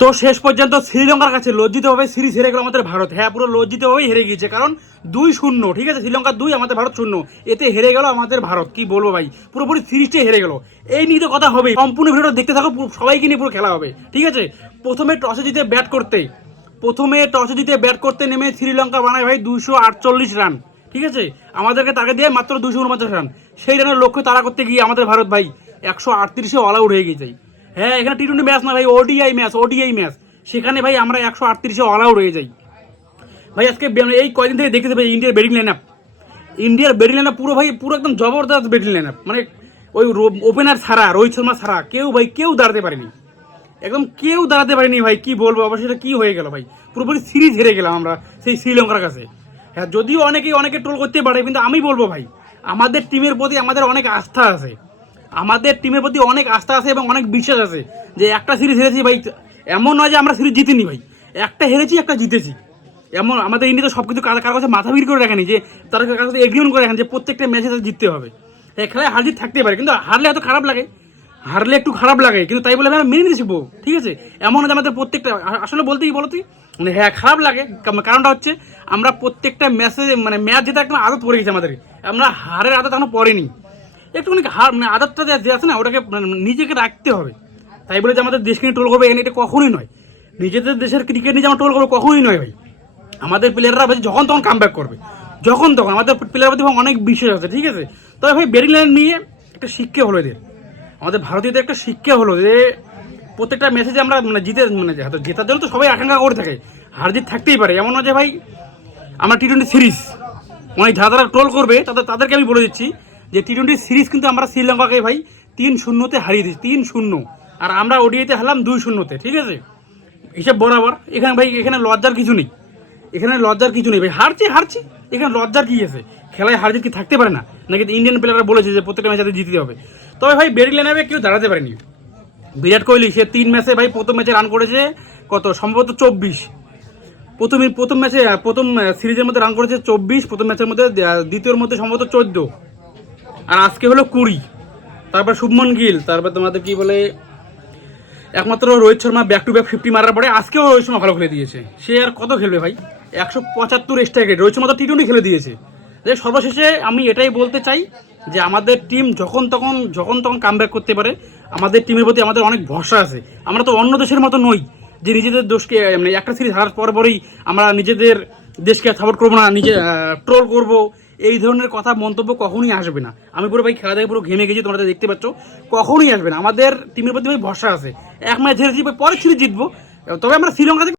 তো শেষ পর্যন্ত শ্রীলঙ্কার কাছে লজ্জিতভাবে সিরিজ হেরে গেল আমাদের ভারত। হ্যাঁ পুরো লজ্জিতভাবেই হেরে গিয়েছে, কারণ দুই শূন্য, ঠিক আছে? শ্রীলঙ্কা দুই, আমাদের ভারত শূন্য। এতে হেরে গেল আমাদের ভারত, কি বলব ভাই? পুরোপুরি সিরিজটাই হেরে গেল। এই নিয়ে তো কথা হবে সম্পূর্ণ ভিডিওটা দেখতে থাকো সবাইকে নিয়ে পুরো খেলা হবে, ঠিক আছে? প্রথমে টসে জিতে ব্যাট করতে, প্রথমে টসে জিতে ব্যাট করতে নেমে শ্রীলঙ্কা বানায় ভাই দুশো আটচল্লিশ রান, ঠিক আছে? আমাদেরকে তাকে দিয়ে মাত্র দুশো উনপঞ্চাশ রান। সেই রানের লক্ষ্য তারা করতে গিয়ে আমাদের ভারত ভাই একশো আটত্রিশে অল আউট হয়ে গেছে হ্যাঁ এখানে টি টোয়েন্টি ম্যাচ না ভাই ওডিআই ম্যাচ ওডিআই ম্যাচ সেখানে ভাই আমরা একশো আটত্রিশে অল আউট হয়ে যাই। ভাই, আজকে এই কয়দিন থেকে দেখতে ভাই ইন্ডিয়ার ব্যাটিং লাইন আপ ইন্ডিয়ার ব্যাটিং লাইন পুরো ভাই, পুরো একদম জবরদস্ত ব্যাটিং লাইন মানে ওই ওপেনার ছাড়া, রোহিত শর্মা ছাড়া কেউ ভাই, কেউ দাঁড়াতে পারেনি। একদম কেউ দাঁড়াতে পারেনি ভাই, কি বলব অবশ্যই সেটা কি হয়ে গেল ভাই? পুরোপুরি সিরিজ হেরে গেলাম আমরা সেই শ্রীলঙ্কার কাছে। হ্যাঁ যদিও অনেকেই, অনেকে ট্রোল করতে পারে, কিন্তু আমি বলব ভাই, আমাদের টিমের প্রতি আমাদের অনেক আস্থা আছে। আমাদের টিমের প্রতি অনেক আস্থা আছে এবং অনেক বিশ্বাস আছে যে একটা সিরিজ হেরেছি ভাই, এমন নয় যে আমরা সিরিজ জিতিনি ভাই। একটা হেরেছি, একটা জিতেছি। এমন আমাদের ইন্ডিয়া সব কিছু কার কাছে মাথা ভিড় করে রাখেনি যে তারা কাছে এগ্রিমেন্ট করে রাখেন যে প্রত্যেকটা ম্যাচে তাদের জিততে হবে। এই খেলায় হার জিত থাকতে পারে, কিন্তু হারলে এত খারাপ লাগে? হারলে একটু খারাপ লাগে, কিন্তু তাই বলে আমি মেনে শিখব ঠিক আছে? এমন যে আমাদের প্রত্যেকটা আসলে বলতে কি বলতে? মানে হ্যাঁ খারাপ লাগে কারণটা হচ্ছে আমরা প্রত্যেকটা ম্যাচে মানে ম্যাচ যেটা একদম আদত পড়ে গেছে আমাদের। আমরা হারের আদত এখনও পড়েনি। একটুখানি হার মানে আদতটা যে- আছে না, ওটাকে মানে নিজেকে রাখতে হবে। তাই বলে যে আমাদের দেশকে নিয়ে টোল করবে, এটা কখনোই নয়। নিজেদের দেশের ক্রিকেট নিয়ে যে আমরা টোল করব, কখনোই নয় ভাই। আমাদের প্লেয়াররা ভাই যখন তখন কাম করবে। যখন তখন। আমাদের প্লেয়ার প্রতি অনেক বিশ্বাস আছে, ঠিক আছে? তবে ভাই ব্যাটিং লাইন নিয়ে একটা শিক্ষা হলো এদের। আমাদের ভারতীয়দের একটা শিক্ষা হলো যে, প্রত্যেকটা ম্যাচে আমরা মানে জিতে মানে জেতার জন্য তো সবাই আকাঙ্ক্ষা করে থাকে। হার জিত থাকতেই পারে। এমন নয় যে ভাই, আমরা টি টোয়েন্টি সিরিজ মানে যারা যারা ট্রোল করবে, তাদের তাদেরকে আমি বলে দিচ্ছি যে টি টোয়েন্টি সিরিজ কিন্তু আমরা শ্রীলঙ্কাকে ভাই তিন শূন্যতে হারিয়ে দিচ্ছি তিন শূন্য। আর আমরা ওডিআইতে হারলাম দুই শূন্যতে, ঠিক আছে? হিসাব বরাবর। এখানে ভাই, এখানে লজ্জার কিছু নেই। এখানে লজ্জার কিছু নেই ভাই। হারছি হারছি। এখানে লজ্জার কি আছে? খেলায় হার জিত কি থাকতে পারে না? নাকি ইন্ডিয়ান প্লেয়াররা বলেছে যে প্রত্যেকটা ম্যাচে জিততে হবে। তবে ভাই ব্যাটিং লাইনে কেউ দাঁড়াতে পারেনি। বিরাট কোহলি, সে তিন ম্যাচে ভাই প্রথম ম্যাচে রান করেছে কত? সম্ভবত চব্বিশ। প্রথম প্রথম ম্যাচে প্রথম সিরিজের মধ্যে রান করেছে চব্বিশ। প্রথম ম্যাচের মধ্যে দ্বিতীয়র মধ্যে সম্ভবত চোদ্দ। আর আজকে হলো কুড়ি। তারপর শুভমন গিল, তারপর তোমাদের কি বলে, একমাত্র Rohit Sharma back to back fifty মারার পরে আজকেও রোহিত শর্মা ভালো খেলে দিয়েছে। সে আর কত খেলবে ভাই? একশো পঁচাত্তর স্ট্রাইক রোহিত শর্মা তো টি টোয়েন্টি খেলে দিয়েছে। যে সর্বশেষে আমি এটাই বলতে চাই যে আমাদের টিম যখন তখন যখন তখন কাম করতে পারে, আমাদের টিমের প্রতি আমাদের অনেক ভরসা আছে। আমরা তো অন্য দেশের মতো নই যে নিজেদের দোষকে মানে একটা সিরিজ হারার পর পরই আমরা নিজেদের দেশকে সাপোর্ট করব না, নিজে ট্রোল করব। এই ধরনের কথা মন্তব্য কখনই আসবে না। আমি পুরো ভাই খেলা দেখে পুরো ঘেমে গেছি, তোমরা দেখতে পাচ্ছ। কখনই আসবে না। আমাদের টিমের প্রতি ভাই ভরসা আছে। এক ম্যাচ হেরেছি, পরে ছিঁড়ে জিতবো। তবে আমরা শ্রীলঙ্কা থেকে